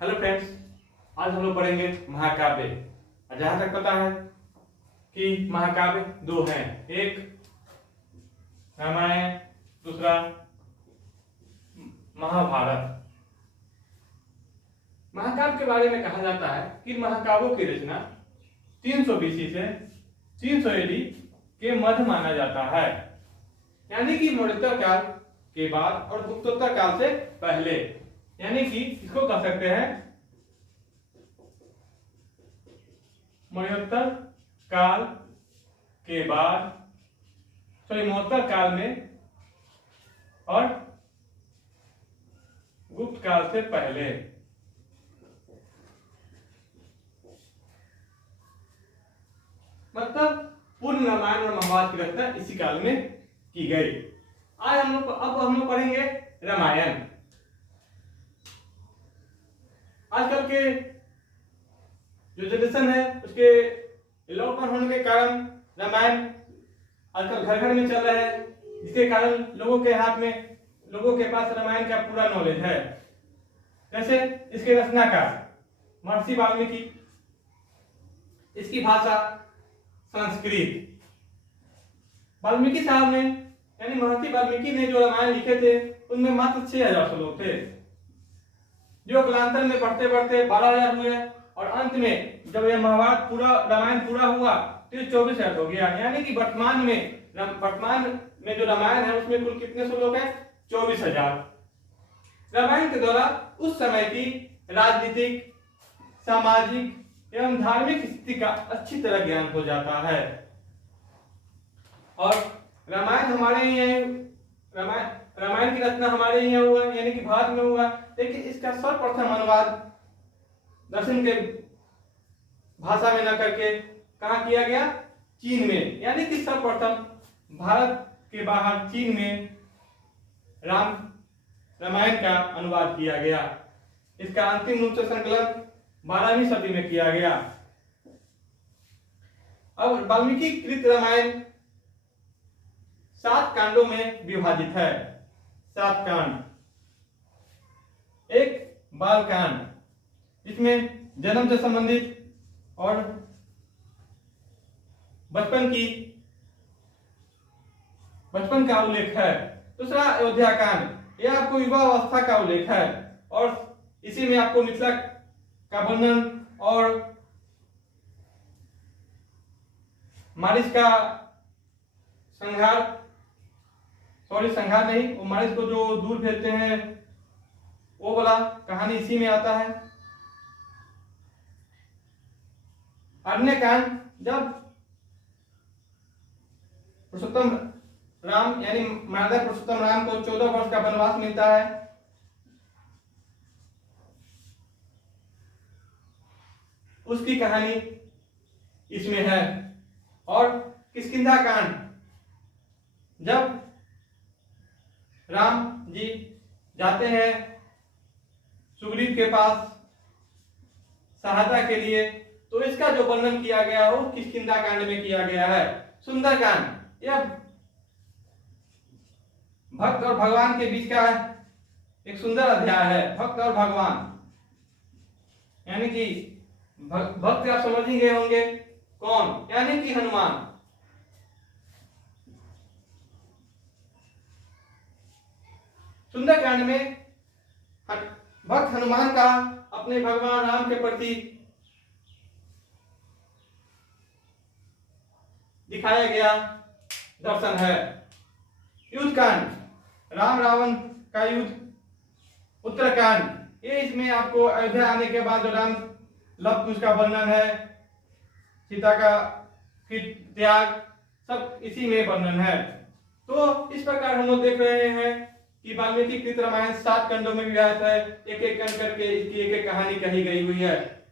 Hello friends, आज हम लोग पढ़ेंगे महाकाव्य। जहां तक पता है कि महाकाव्य दो हैं, एक रामायण, दूसरा महाभारत। महाकाव्य के बारे में कहा जाता है कि महाकाव्यों की रचना 300 बीसी से 300 एडी के मध्य माना जाता है, यानी कि मौर्योत्तर काल के बाद और गुप्तोत्तर काल से पहले, यानी कि इसको कह सकते हैं मौर्योत्तर काल के बाद, मौर्योत्तर काल में और गुप्त काल से पहले। मतलब पूर्ण रामायण और महाभारत की रचना इसी काल में की गई। आज हम लोग पढ़ेंगे रामायण। आजकल के जो जनरेशन है उसके लॉकडाउन होने के कारण रामायण आजकल घर घर में चल रहा है, जिसके कारण लोगों के पास रामायण का पूरा नॉलेज है। जैसे इसके रचनाकार महर्षि वाल्मीकि, इसकी भाषा संस्कृत। वाल्मीकि साहब ने यानी महर्षि वाल्मीकि ने जो रामायण लिखे थे उनमें मात्र 6000 श्लोक थे, जो कालांतर में बढ़ते बढ़ते 12000 हुए और अंत में जब यह महाभारत रामायण पूरा हुआ तो 24000 हो गया। यानी कि वर्तमान में जो रामायण है उसमें कुल कितने श्लोक है? 24000। रामायण के द्वारा उस समय की राजनीतिक, सामाजिक एवं धार्मिक स्थिति का अच्छी तरह ज्ञान हो जाता है। और रामायण की रचना हमारे यहाँ हुआ, यानी कि भारत में हुआ, लेकिन इसका सर्वप्रथम अनुवाद दक्षिण के भाषा में न करके कहाँ किया गया? चीन में। यानी कि सर्वप्रथम भारत के बाहर चीन में रामायण का अनुवाद किया गया। इसका अंतिम रूप से संकलन 12वीं सदी में किया गया। अब वाल्मीकि कृत रामायण 7 कांडों में विभाजित है। 7 कांड। एक बाल कांड, जिसमें जन्म से संबंधित और बचपन का उल्लेख है। दूसरा अयोध्या कांड, यह आपको युवा अवस्था का उल्लेख है और इसी में आपको मिथिला का वर्णन और मारिच का संहार नहीं, वो मारिच को जो दूर भेजते हैं वो वाला कहानी इसी में आता है। अन्य कांड, जब पुरुषोत्तम राम यानी महाराजा पुरुषोत्तम राम को 14 वर्ष का वनवास मिलता है, उसकी कहानी इसमें है। और किष्किंधा कांड, जब राम जी जाते हैं सुग्रीव के पास सहायता के लिए, तो इसका जो वर्णन किया गया हो किष्किंधा कांड में किया गया है। सुंदर कांड, यह भक्त और भगवान के बीच का एक सुंदर अध्याय है। भक्त और भगवान, यानी कि भक्त आप समझ ही गए होंगे कौन, यानी कि हनुमान। सुंदर कांड में भक्त हनुमान का अपने भगवान राम के प्रति दिखाया गया दर्शन है। युद्ध कांड, राम रावण का युद्ध। उत्तरकांड, ये इसमें आपको अयोध्या आने के बाद जो राम लव कुश का वर्णन है, सीता का त्याग, सब इसी में वर्णन है। तो इस प्रकार हम लोग देख रहे हैं कि वाल्मीकि कृत रामायण 7 खंडों में विभाजित है। एक एक खंड करके इसकी एक एक कहानी कही गई हुई है।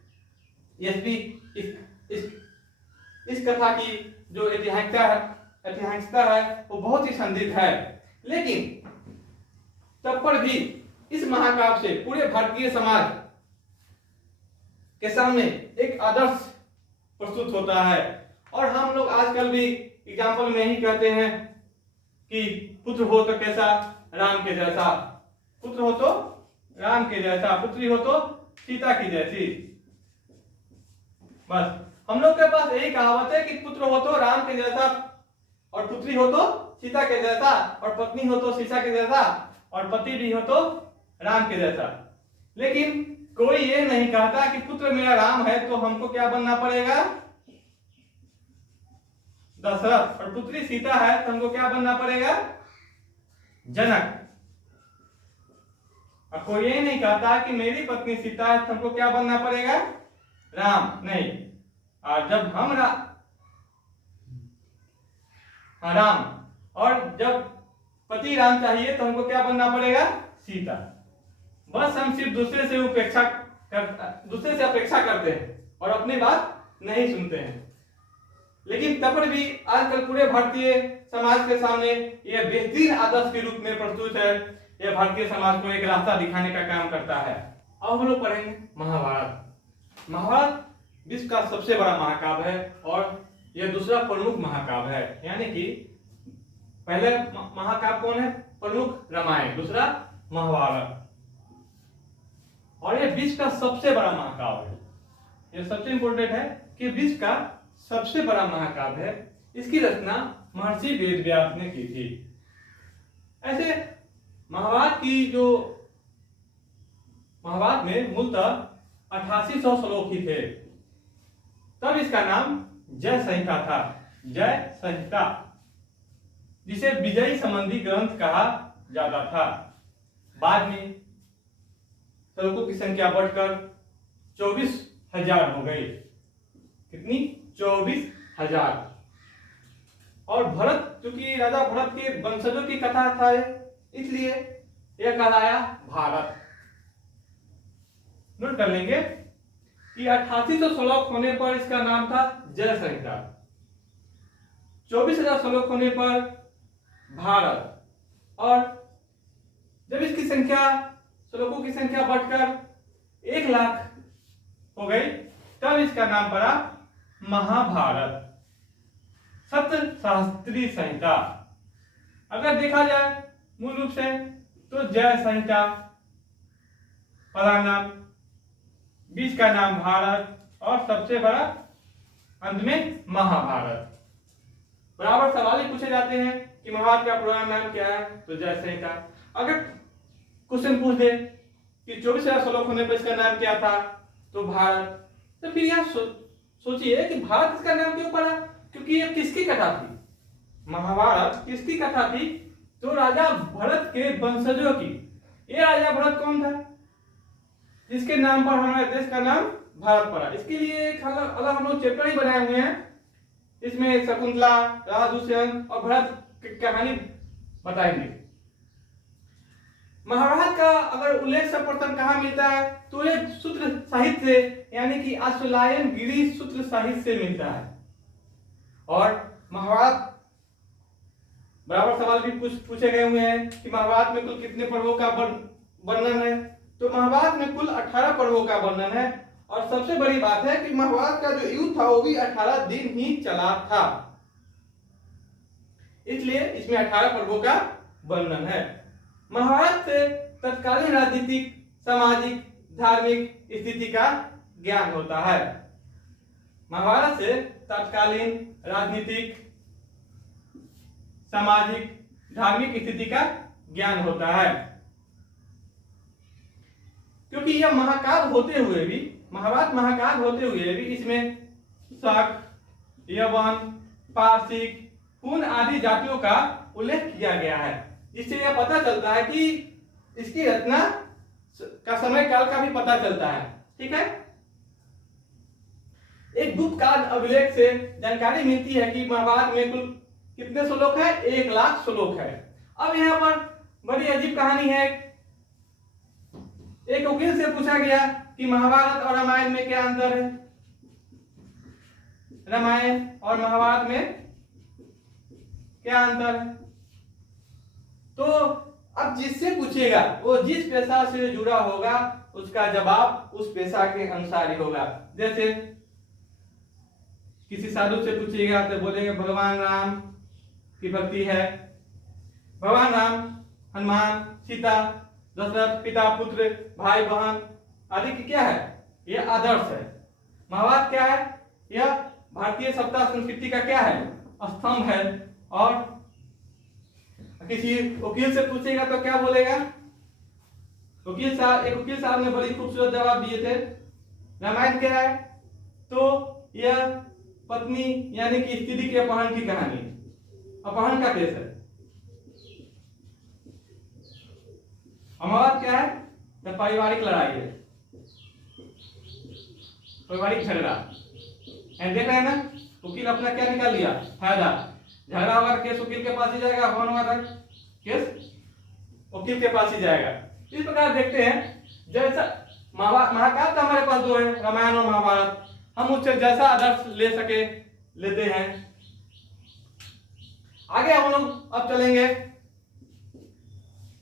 इस कथा की जो ऐतिहासिकता है वो बहुत ही संदिग्ध है, लेकिन तब पर भी इस महाकाव्य से पूरे भारतीय समाज के सामने एक आदर्श प्रस्तुत होता है। और हम लोग आजकल भी एग्जाम्पल में ही कहते हैं कि पुत्र हो तो कैसा, राम के जैसा। पुत्र हो तो राम के जैसा, पुत्री हो तो सीता की जैसी। बस हम लोग के पास यही कहावत है कि पुत्र हो तो राम के जैसा, और पुत्री हो तो सीता के जैसा, और पत्नी हो तो सीता के जैसा, और पति भी हो तो राम के जैसा। लेकिन कोई ये नहीं कहता कि पुत्र मेरा राम है तो हमको क्या बनना पड़ेगा, दशरथ, और पुत्री सीता है तो हमको क्या बनना पड़ेगा, जनक। और कोई ये नहीं कहता कि मेरी पत्नी सीता है तो हमको क्या बनना पड़ेगा, राम। नहीं। और जब हम राम, और जब पति राम चाहिए तो हमको क्या बनना पड़ेगा, सीता। बस हम सिर्फ दूसरे से अपेक्षा करते हैं और अपनी बात नहीं सुनते हैं। लेकिन तब पर भी आजकल पूरे भारतीय समाज के सामने यह बेहतरीन आदर्श के रूप में प्रस्तुत है। यह भारतीय समाज को एक रास्ता दिखाने का काम करता है। अब हम लोग पढ़ेंगे महाभारत। महाभारत विश्व का सबसे बड़ा महाकाव्य है और यह दूसरा प्रमुख महाकाव्य है। यानी कि पहले महाकाव्य कौन है, प्रमुख रामायण, दूसरा महाभारत, और यह विश्व का सबसे बड़ा महाकाव्य है। यह सबसे इंपॉर्टेंट है कि विश्व का सबसे बड़ा महाकाव्य है। इसकी रचना महर्षि वेदव्यास ने की थी। ऐसे महाभारत में मूलतः 8800 श्लोक ही थे। तब इसका नाम जय संहिता था, जय संहिता, जिसे विजयी संबंधी ग्रंथ कहा जाता था। बाद में श्लोकों की संख्या बढ़कर 24,000 हो गई। कितनी, 24,000। और भरत, क्योंकि राजा भरत के वंशजों की कथा था इसलिए यह कहलाया भारत। नोट कर लेंगे कि 8800 श्लोक होने पर इसका नाम था जय संहिता, 24,000 श्लोक होने पर भारत, और जब इसकी संख्या, श्लोकों की संख्या बढ़कर 1,00,000 हो गई तब इसका नाम पड़ा महाभारत, सप्त शास्त्रीय संहिता। अगर देखा जाए मूल रूप से तो जय संहिता पहला नाम, बीच का नाम भारत, और सबसे बड़ा अंत में महाभारत। बराबर सवाल ही पूछे जाते हैं कि महाभारत का पुराना नाम क्या है, तो जय संहिता। अगर क्वेश्चन पूछ दे कि 24,000 श्लोक होने पर इसका नाम क्या था, तो भारत, तो फिर यह सोचिए कि भारत इसका नाम क्यों पड़ा, क्योंकि यह किसकी कथा थी, महाभारत किसकी कथा थी, तो राजा भरत के वंशजों की। ये राजा भरत कौन था, जिसके नाम पर हमारे देश का नाम भारत पड़ा। इसके लिए एक अलग हम लोग चैप्टर ही बनाए हुए हैं। इसमें शकुंतला, राजा दुष्यंत और भरत की कहानी बताएंगे। महाभारत का अगर उल्लेख सर्वप्रथम कहाँ मिलता है, तो ये सूत्र साहित्य से, यानी कि अश्वलायन गिरी सूत्र साहित्य से मिलता है। और महाभारत, बराबर सवाल भी पूछे गए हुए हैं कि महाभारत में कुल कितने पर्वों का वर्णन है, तो महाभारत में कुल 18 पर्वों का वर्णन है। और सबसे बड़ी बात है कि महाभारत का जो युद्ध था वो भी 18 दिन ही चला था, इसलिए इसमें 18 पर्वों का वर्णन है। महाभारत से तत्कालीन राजनीतिक, सामाजिक, धार्मिक स्थिति का ज्ञान होता है। महाभारत से तत्कालीन राजनीतिक, सामाजिक, धार्मिक स्थिति का ज्ञान होता है। क्योंकि यह महाकाव्य होते हुए भी, महाभारत महाकाव्य होते हुए भी इसमें शक, यवन, पारसिक, हुन आदि जातियों का उल्लेख किया गया है, जिससे यह पता चलता है कि इसकी रचना का समय काल का भी पता चलता है। ठीक है, एक गुप्त काल अभिलेख से जानकारी मिलती है कि महाभारत में कुल कितने श्लोक है, 1,00,000 श्लोक है। अब यहाँ पर बड़ी अजीब कहानी है। एक वकील से पूछा गया कि महाभारत और रामायण में क्या अंतर है, रामायण और महाभारत में क्या अंतर है। तो अब जिससे पूछेगा वो जिस पेशा से जुड़ा होगा उसका जवाब उस पेशा के अनुसार ही होगा। जैसे किसी साधु से पूछेगा तो बोलेंगे भगवान राम की भक्ति है, भगवान राम, हनुमान, सीता, दशरथ, पिता पुत्र, भाई बहन आदि की क्या है? यह आदर्श है। महाभारत क्या है? यह भारतीय सभ्यता संस्कृति का क्या है? स्तंभ है। और किसी वकील से पूछेगा तो क्या बोलेगा? एक वकील साहब ने बड़ी खूबसूरत जवाब दिए थे। रामायण क्या है? तो यह पत्नी यानी कि स्त्री के अपहरण की कहानी, अपहरण का केस है। महाभारत क्या है? यह पारिवारिक लड़ाई है, पारिवारिक झगड़ा। देख रहे हैं ना, वकील अपना क्या निकाल लिया? फायदा। झगड़ा होगा केस वकील के पास ही जाएगा, अपहरण होगा केस वकील के पास ही जाएगा। इस प्रकार देखते हैं, जैसा महाकाल तो हमारे पास दो है, रामायण और महाभारत। हम उससे जैसा आदर्श ले सके लेते हैं। आगे हम लोग अब चलेंगे